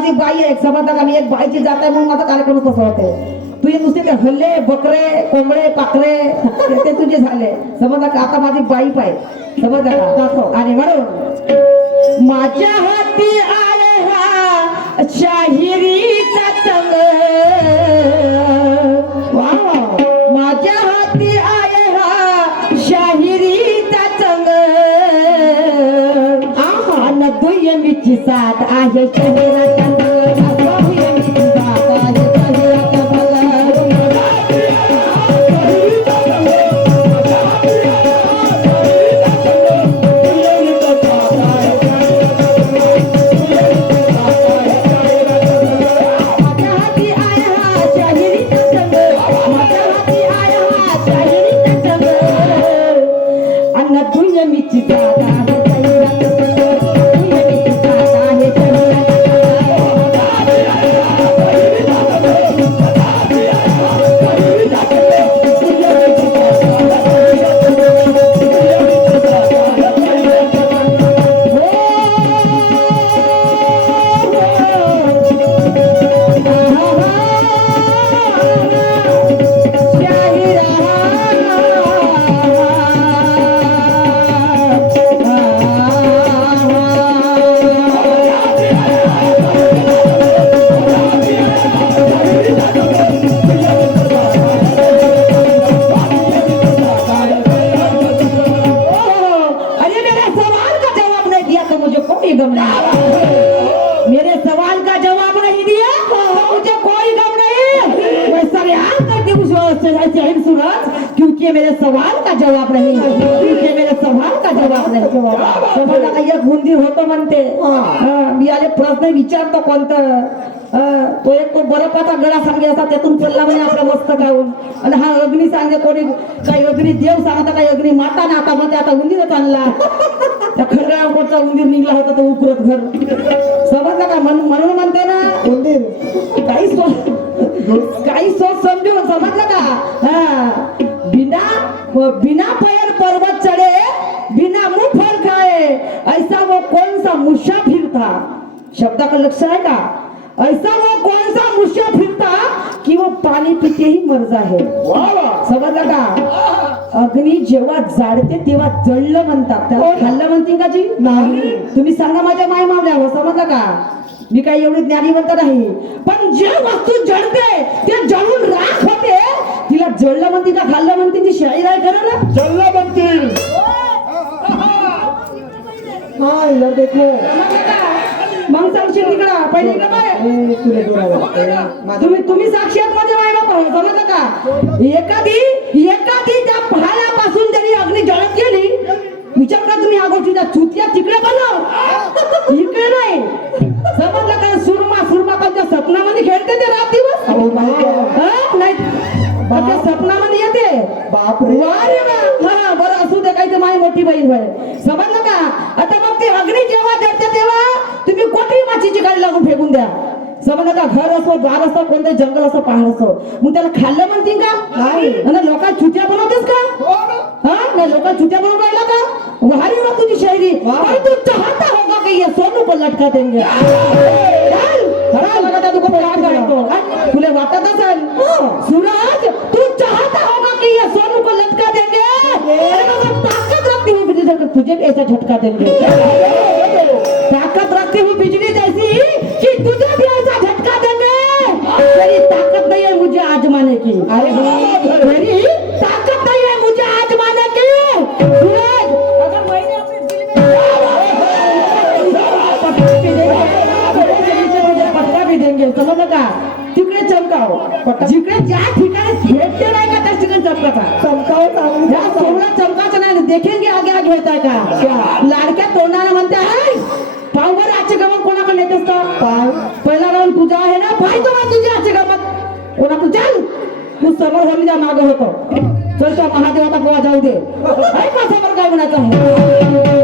माझी बाई आहे समजता का मी एक बाईची जात आहे म्हणून माझा कार्यक्रम तसा होते तुझे नुसते ते हल्ले बकरे कोंबडे पाखरे ते तुझे झाले समजता का आता माझी बाई पाहिजे समजता का आणि म्हणून माझ्या हाती आले हा शाहिरीचा चंग माझ्या हाती आले हा शाहिरीचा चंग आहा दुय्यमीची साथ आहे शहराचा मेरे सवाल का जवाब नहीं दिया तो मुझे कोई गम नहीं मैं सरेआम करती हूँ सूरज क्योंकि मेरे सवाल का जवाब नहीं क्योंकि मेरे सवाल का जवाब नाही समजला का एक हुंदीर होतो म्हणते मी आले प्रश्न विचारतो कोणतं तो एक तो बर्फाचा गळा सांगे असा त्यातून पडला म्हणे आपल्या मस्तकावरून आणि हा अग्नी सांगे कोणी काही अग्नी देव सांगता काही अग्नी माता ना आता म्हणते आता उंदीरच आणला त्या खरगळावरचा उंदीर निघला होता तो उकरत घर समजलं का म्हणून म्हणते ना उंदीर काही सोच समजून समजलं का बिना पैर पर्वत चढ़े बिना मुंह फल खाए ऐसा वो कौन सा मुश्या फिरता शब्द का लक्ष्य है का ऐसा वो कौन सा मुश्या फिरता कि वो पाणी पिते ही मर जाहे समजलं का अग्नी जेव्हा जाळते तेव्हा जळलं म्हणतात त्याला खाल्लं म्हणतील का जी नाही तुम्ही सांगा माझ्या माय मावल्यावर समजलं का मी काही एवढी ज्ञानीवंत नाही पण जे वस्तू जळते ते जळून राख होते तिला जळलं म्हणतील का खाल्लं म्हणतील ती शाहीर आहे खरं ना जळलं म्हणतील हा देखो मग सांगशील तिकडा पहिले तुम्ही साक्षी आहात माझ्या माय बापा समजलं का एखादी त्या पहाड्यापासून जरी अग्नी जळत गेली विचार करा तुम्ही या गोष्टीचा चुतिया तिकडे बनव इकडे नाही समजलं का सुरमा त्यांच्या स्वप्नामध्ये खेळते ते रात दिवस नाही त्या स्वप्नामध्ये येते बापरे हा बरं असू दे काही ते माझी मोठी बहीण होय समजलं का आता मग ते अग्नी जेव्हा जळते तेव्हा तुम्ही कोठली माचीची गाडी लागून फेकून द्या समजलं का घर असो दार असो कोणतं जंगल असो पहाड असो मग त्याला खाल्लं म्हणतील का नाही लोकांना चुत्या बनवतेस का हा नाही लोकांना चुत्या बनवून राहिला का वारी मग तुझी शायरी तू चाहता होगा कि ये सोनू को लटका देंगे तुला वाटत असेल सूरज तू चाहता होगा कि ये सोनू को लटका देंगे ताकत रखती हुई बिजली तुझे भी ऐसा झटका देंगे ताकत रखती हुई बिजली जैसी कि तुझे भी ऐसा झटका देंगे तेरी ताकत नहीं है मुझे आजमाने की मेरी ताकत नहीं है मुझे आजमाने की सूरज अगर मैंने अपने पटका भी देंगे समझ का तिकडे चमकाव जिकडे ज्या ठिकाणी भेटते नाही का त्या ठिकाणी चमकाव या सोमला चमकाचं नाही देखेंगे आगे आगे होत आहे का लाडक्या तोंडाने म्हणते आहे पावभर आजचे गमत कोणाकडे नेत असतं पहिला राऊंड तुझा आहे ना पाहिजे ना तुझे आजचे गमत कोणा तू चाल तू समोर होऊन जा मागं होतो चल तो महादेवाचा गोवा जाऊ दे का समोर काय म्हणायचं आहे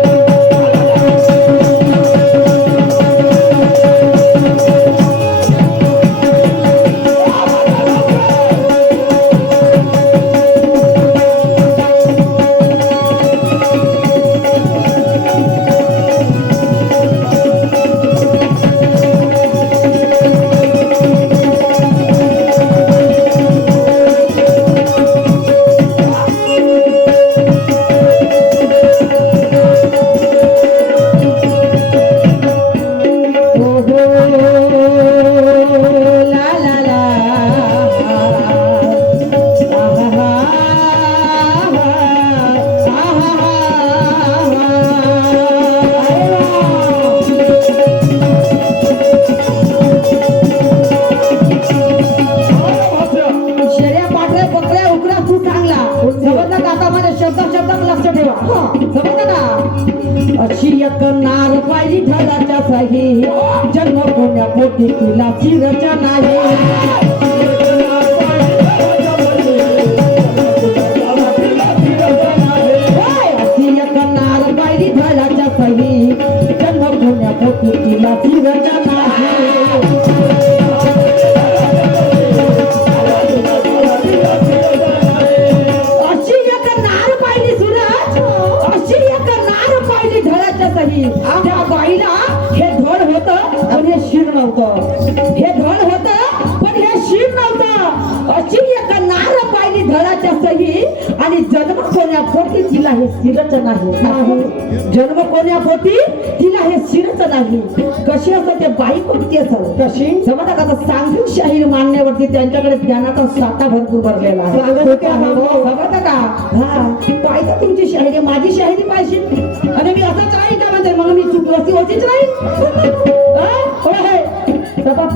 अशी एक नार पाहिली धडाच्या सही जन्म कोण्या पोटी तिला चिरचा नाही अशी एक नार पाहिली धडाच्या सही जन्म कोण्या पोटी तिला चिरचा नाही त्या बाईला हे धड होत पण हे शिर नव्हतं हे धड होत पण हे शिर नव्हतं अशी एक नार पाहिली धडाच्या सही आणि जन्म कोण्या पोटी तिला हे शिरच नाही जन्म कोण्या पोटी तिला हे शिरच नाही कशी असं ते बाई कोणती असं कशी समजा का सांगील शाहीर मानण्यावरती त्यांच्याकडे ज्ञानाचा साठा भरपूर भरलेला आहे समजता का हा पाहिजे तुमची शाहिरी माझी शाहिरी पाहिजे आणि मी असं काही का म्हणते मग मी चुकलोसी होतीच नाही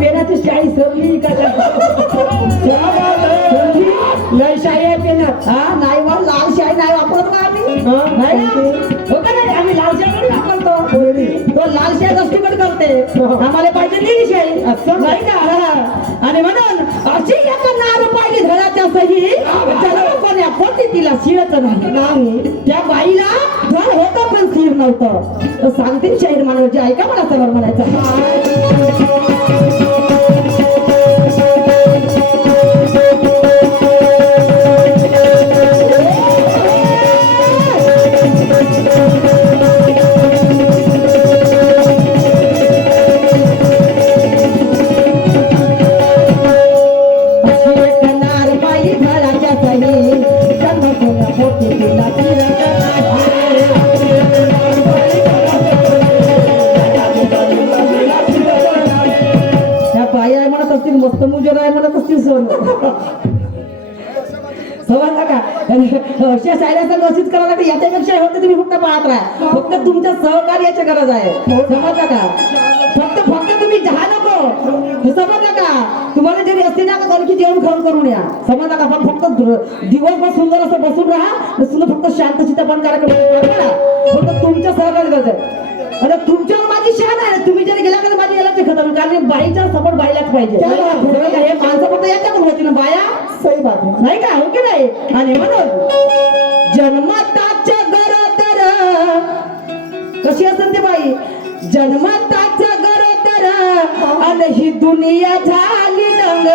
पेनाची शाही सरली का लय शाही आहे पेनात हा नाही मग लाल शाही नाही वापरत का आम्ही नाही हो का नाही आम्ही लाल शाही वापरतो तो लाल शाही दृष्टीकडे करते आम्हाला पाहिजे नीली शाही असं नाही का आणि म्हणून अशी एक नार पाहिली धडाच्या सही जन्म कोण्या पोटी तिला शिरच नाही त्या बाईला धड होतं पण शिर नव्हतं सांगतील शाहीर मानवाची ऐका मला सगळं म्हणायचं मस्त मुजर आहे म्हणत असतील समजला का अशा शायराचा कशीच करावं लागते याच्यापेक्षा होते तुम्ही फक्त पाहत राहा फक्त तुमच्या सहकार्याची गरज आहे समजला का फक्त तुम्ही जहा नको समजलं का तुम्हाला जरी असते ना का आणखी जेवण खाऊन करून या समजला का पण फक्त दिवसभर सुंदर असं बसून राहा सुंदर फक्त शांत चित्रपण कार्यक्रम फक्त तुमच्या सहकार्य गरज आहे अरे तुमच्यावर माझी शान आहे तुम्ही जरी गेला का माझी याला खतम कारण बाईचा सपोर्ट बाईलाच पाहिजे हे माणसं फक्त याच्याकडून होती ना बाया सही बात नाही का हो की नाही आणि म्हणून जन्मताच्या गरोदर कशी असेल ते बाई जन्मताच्या गरोदर आणि ही दुनिया झाली दंग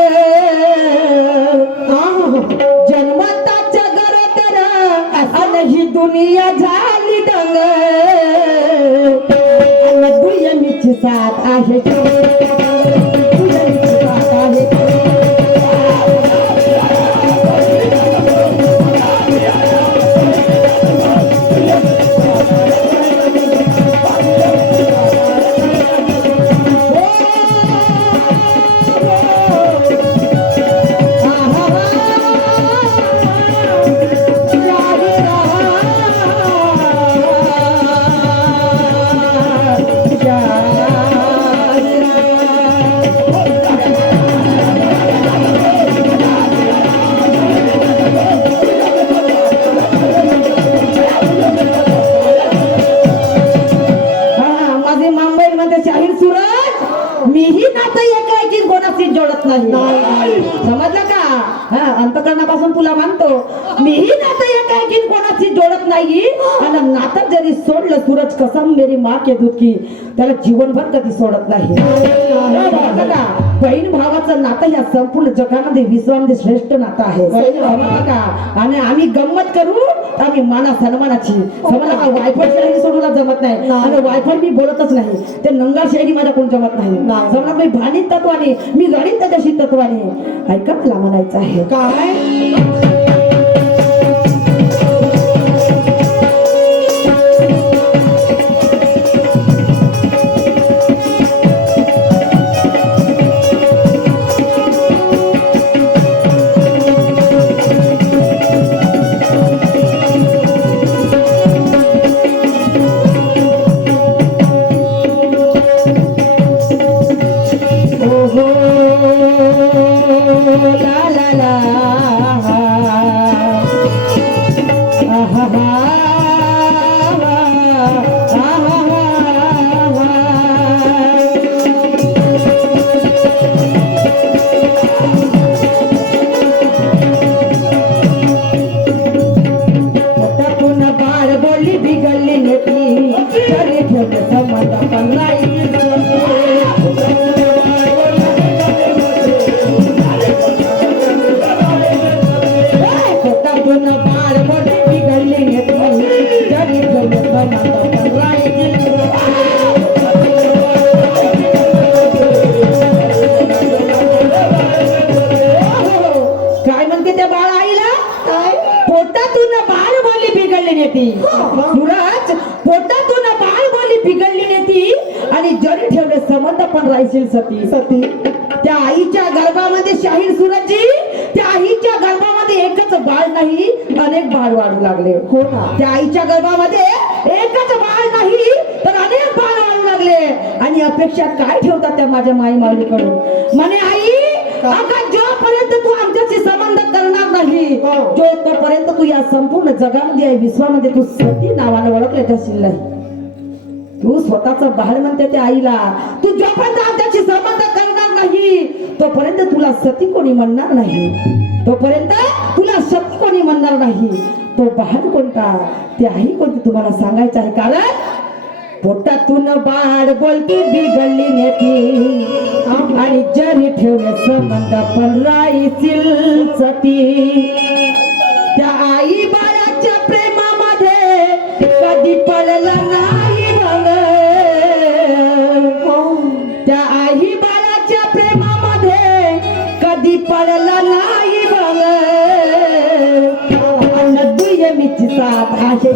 जन्मताच्या गरोदर आणि ही दुनिया झाली दंग दुय्यमीची साथ आहे दुय्यमीची साथ आहे समजलं का हा अंतकरणापासून तुला मानतो मीही नातं एकाएकी कोणाची जोडत नाही आणि नातं जरी सोडलं सूरज कसम मेरी माँ के दूध की त्याला जीवनभर कधी सोडत नाही का बहीण भावाचं नातं या संपूर्ण जगामध्ये विश्वामध्ये श्रेष्ठ नातं आहे का आणि आम्ही गंमत करू आम्ही माना सन्मानाची समजलं का वायफळ शैली सोडूला जमत नाही आणि वायफळ मी बोलतच नाही ते नंगाळ शैली माझ्या कोण जमत नाही समजा मी भानित तत्वाने मी गणित त्याच्याशी तत्वाने ऐका मला म्हणायचं आहे काय la la la नेती सूरज पोटातून बाळ बोली पिघळली नेती आणि जरी ठेवले संबंध पण राहशील सती सती त्या आईच्या गर्भामध्ये शाहीर सूरजजी त्या आईच्या गर्भामध्ये एकच बाळ नाही अनेक बाळ वाढू लागले हो ना त्या आईच्या गर्भामध्ये एकच बाळ नाही तर अनेक बाळ वाढू लागले आणि अपेक्षा काय ठेवतात त्या माझ्या माई माऊलीकडून म्हणे आई आता जोपर्यंत तू आमच्याशी संबंध करणार नाही जो तोपर्यंत तू या संपूर्ण जगामध्ये या विश्वामध्ये तू सती नावाने ओळखले जाशील नाही तू स्वतःचं बाळ म्हणते त्या आईला तू जोपर्यंत आमच्याशी संबंध करणार नाही तोपर्यंत तुला सती कोणी म्हणणार नाही तोपर्यंत तुला सती कोणी म्हणणार नाही तो बाळ कोणता ती आई कोणती तुम्हाला सांगायचं आहे कारण पोटातून बाळ बोलती बिघडली नेती आणि जरी ठेवले संबंध पण राहतील सती त्या आई बाळाच्या प्रेमामध्ये कधी पडलं नाही बघ त्या आई बाळाच्या प्रेमामध्ये कधी पडलं नाही बघ अन्न दुय्यमीची साथ आहे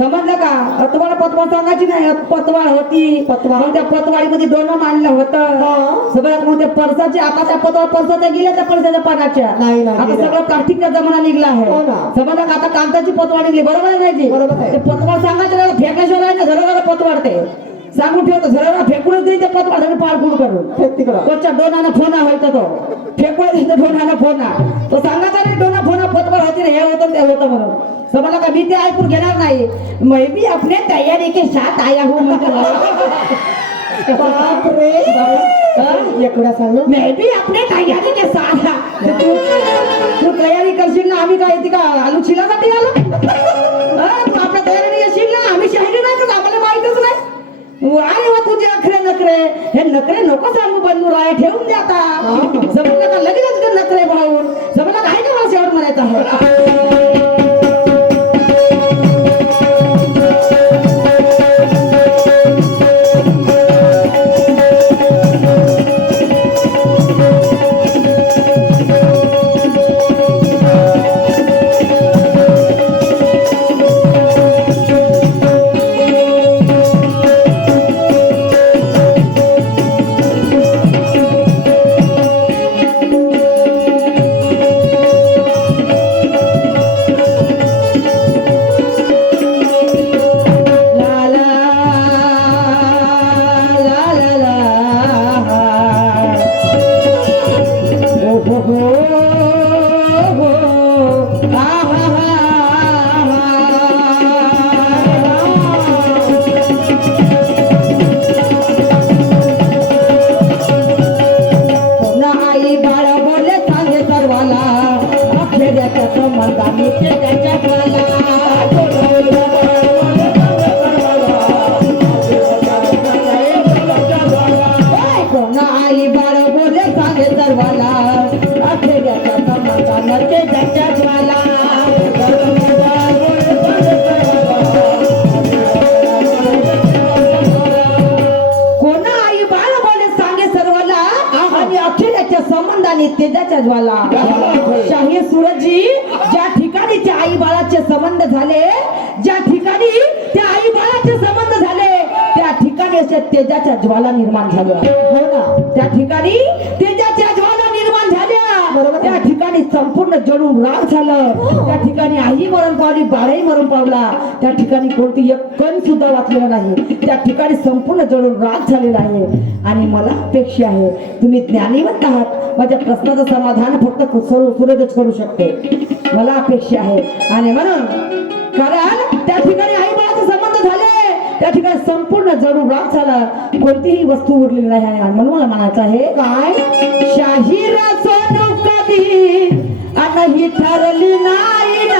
समजलं का तुम्हाला पतवाळ सांगायची नाही पतवाळ होती मग त्या पतवाळीमध्ये डोनं मांडलं होतं सगळ्यात मग त्या परसाचे आता त्या पतवाळ परसाच्या गेल्या त्या परसाच्या पानाच्या आता सगळं प्लास्टिकचा जमाना निघला आहे समजलं का आता कागदाची पतवाळ निघली बरोबर आहे नाही बरोबर आहे पतवाळ सांगायचं नाही फेकायचं नाही ना झरगाला पतवाळते सांगून ठेवतो झरगाला फेकूनच देईल ते पतवाळ झाली पाडफूड करून कोणच्या डोनानं फोना व्हायचा तो फेकून देतो डोनानं फोना तो सांगायचा नाही डोना फोना पतवाळ होती हे होतं ते होतं म्हणून समजला का मी ते ऐकून घेणार नाही मैं भी अपने तैयारी के साथ आया हूँ बाप रे एवढा सांगू मैं भी अपने तैयारी के साथ तू तयारी करशील ना आम्ही काय का आलू चिलासाठी आलो तू आपल्या तयारीने येशील ना आम्ही शाहिरी नाही करत आम्हाला माहितच नाही अरे वा तुझे अखरे नखरे हे नखरे नको सांगू बंधू राय ठेवून द्या आता समजलं का लगेच नखरे भाऊन समजलं का आहे का मला शेवट म्हणायचं आहे तेजाच्या ज्वाला शाहीर सूरजजी ज्या ठिकाणी त्या आई बाळाचे संबंध झाले ज्या ठिकाणी त्या आई बाळाचे संबंध झाले त्या ठिकाणी अशा तेजाच्या ज्वाला निर्माण झाल्या हो ना त्या ठिकाणी तेजाच्या ज्वाला निर्माण झाल्या बरोबर त्या ठिकाणी संपूर्ण जळून राख झालं त्या ठिकाणी आई मरण पावली बाळही मरण पावला त्या ठिकाणी कोणती एक कण सुद्धा वाचलेला नाही त्या ठिकाणी संपूर्ण जळून राख झालेला आहे आणि मला अपेक्षा आहे तुम्ही ज्ञानीवंत आहात माझ्या प्रश्नाचं समाधान फक्त सूरजच करू शकते मला अपेक्षा आहे आणि म्हणून कारण त्या ठिकाणी आई त्या ठिकाणी संपूर्ण जडू राग झाला, कोणतीही वस्तू उरलेली नाही आणि म्हणून मला म्हणायचं आहे काय शाहीरा सोनू कधी आणि ठरली नाही ना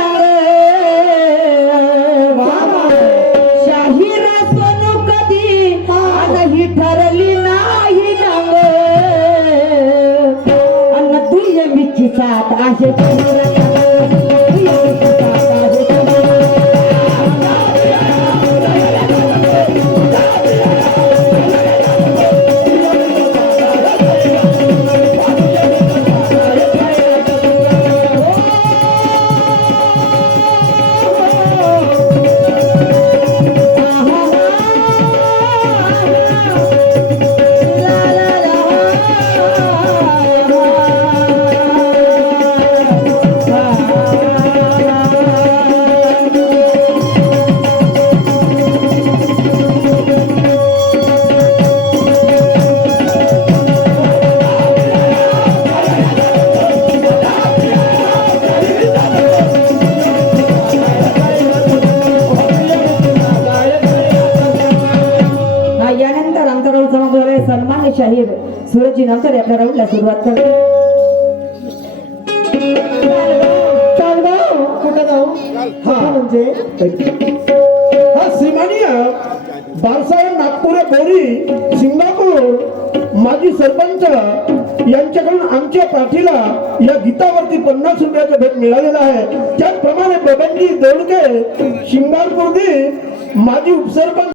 शाहीरा सोनू कधी आणि ठरली नाही ना अन्न तू ये मिची साथ आहे यानंतर आमचा राऊंड समाप्त झाला आहे. सन्मान्य शाहीर सूरजजी नंतर आपल्या राऊंडला सुरुवात करते. चालगाव कुठं जाऊ हा म्हणजे हा श्रीमाननीय बाळासाहेब नागपुरे बोरी सिंगापूर माजी सरपंच यांच्याकडून आमच्या पाठीला या गीतावरती 50 रुपयाचा भेट मिळालेला आहे. त्याचप्रमाणे बबनजी देवडके शिंगारपूरदी माजी उपसरपंच